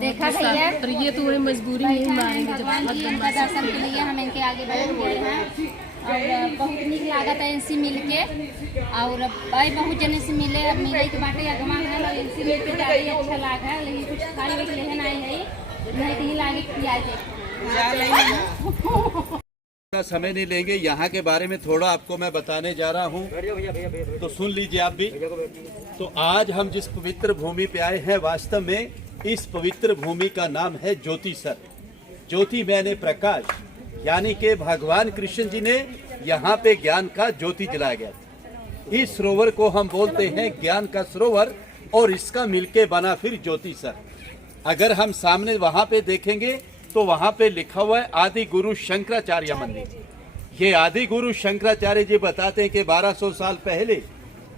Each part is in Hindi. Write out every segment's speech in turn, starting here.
देखा भैया, पर ये तो मजबूरी नहीं मानेंगे जब भगवान जी का दर्शन के लिए हम इनके आगे बैठ गए हैं और बहुत नीक लागत है इनसे मिल के। और भाई बहुत जने से मिले, अब मिले के बाटे अगवा है और इनसे मिल के ज़्यादा अच्छा लागा, लेकिन कुछ खाली वही लेहन आई है नहीं कहीं लागे पिया का समय नहीं लेंगे। यहाँ के बारे में थोड़ा आपको मैं बताने जा रहा हूँ, तो सुन लीजिए आप भी। तो आज हम जिस पवित्र भूमि पे आए हैं, वास्तव में इस पवित्र भूमि का नाम है ज्योतिसर। ज्योति मैंने प्रकाश, यानी कि भगवान कृष्ण जी ने यहाँ पे ज्ञान का ज्योति जलाया गया। इस सरोवर को हम बोलते हैं ज्ञान का सरोवर, और इसका मिलके बना फिर ज्योतिसर। अगर हम सामने वहाँ पे देखेंगे तो वहाँ पे लिखा हुआ है आदि गुरु शंकराचार्य मंदिर। ये आदि गुरु शंकराचार्य जी बताते हैं कि 1200 साल पहले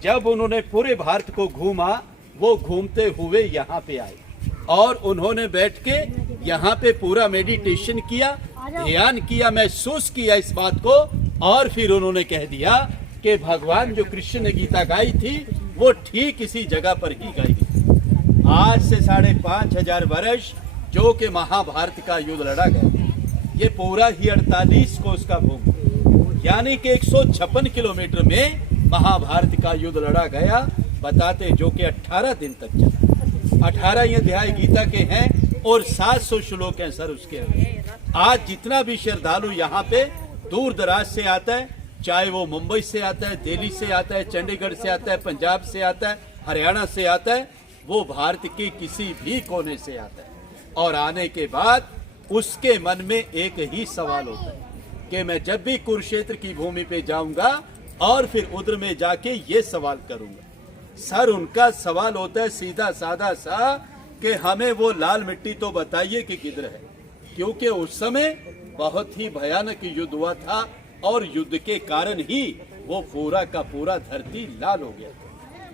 जब उन्होंने पूरे भारत को घूमा, वो घूमते हुए यहाँ पे आए और उन्होंने बैठ के यहाँ पे पूरा मेडिटेशन किया, ध्यान किया, महसूस किया इस बात को, और फिर उन्होंने कह दिया कि भगवान जो कृष्ण ने गीता गाई थी वो ठीक इसी जगह पर ही गाई थी। आज से 5500 वर्ष जो कि महाभारत का युद्ध लड़ा गया, ये पूरा ही 48 कोस का भूमि, यानी कि 156 किलोमीटर में महाभारत का युद्ध लड़ा गया। बताते जो कि 18 दिन तक चला। 18 अध्याय गीता के हैं और 700 श्लोक हैं सर उसके। आज जितना भी श्रद्धालु यहाँ पे दूर दराज से आता है, चाहे वो मुंबई से आता है, दिल्ली से आता है, चंडीगढ़ से आता है, पंजाब से आता है, हरियाणा से आता है, वो भारत के किसी भी कोने से आता है, और आने के बाद उसके मन में एक ही सवाल होता है कि मैं जब भी कुरुक्षेत्र की भूमि पे जाऊंगा और फिर उधर में जाके ये सवाल करूंगा। सर उनका सवाल होता है सीधा साधा सा कि हमें वो लाल मिट्टी तो बताइए कि किधर है, क्योंकि उस समय बहुत ही भयानक युद्ध हुआ था और युद्ध के कारण ही वो पूरा का पूरा धरती लाल हो गया।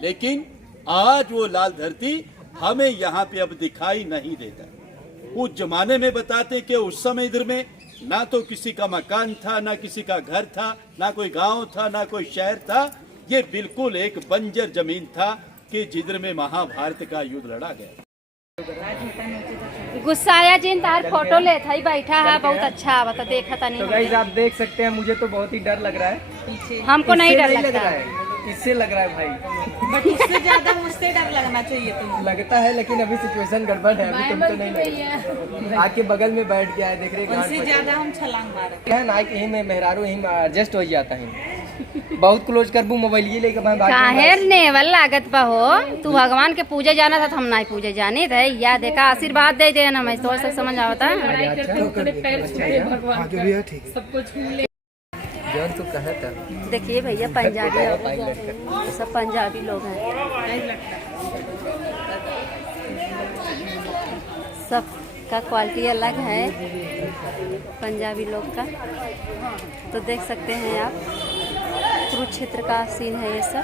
लेकिन आज वो लाल धरती हमें यहाँ पे अब दिखाई नहीं देता। उस जमाने में बताते कि उस समय इधर में ना तो किसी का मकान था, ना किसी का घर था, ना कोई गांव था, ना कोई शहर था। ये बिल्कुल एक बंजर जमीन था कि जिधर में महाभारत का युद्ध लड़ा गया। गुस्साया जी तार फोटो ले था ही बैठा है, बहुत अच्छा आवता देखा था नहीं। तो गाइस आप देख सकते हैं, मुझे तो बहुत ही डर लग रहा है। हमको नहीं डर लग रहा है, इससे लग रहा है भाई, बट इससे ज्यादा मुझसे डर लगना चाहिए तुम। लगता है, लेकिन अभी सिचुएशन गड़बड़ है, अभी तुमको नहीं लगेगा। आके बगल में बैठ गया है, देख रहे हैं। इससे ज्यादा हम छलांग मारे क्या ना कि में मेहरारू ही एडजस्ट हो जाता है। बहुत क्लोज करबू मोबाइल ये लेके भाग काहेर नेवल लागत बा हो। तू भगवान के पूजे जाना था, हम नहीं पूजे जाने थे। या देखा आशीर्वाद दे दे ना, मैं तो सब समझ आवता है। जान तो कहा था। देखिए भैया पंजाबी सब पंजाबी लोग हैं, सब का क्वालिटी अलग है पंजाबी लोग का। तो देख सकते हैं आप, कुरुक्षेत्र का सीन है ये सब।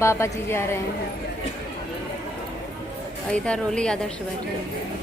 बाबा जी जा रहे हैं और इधर रोली आदर्श बैठे हैं।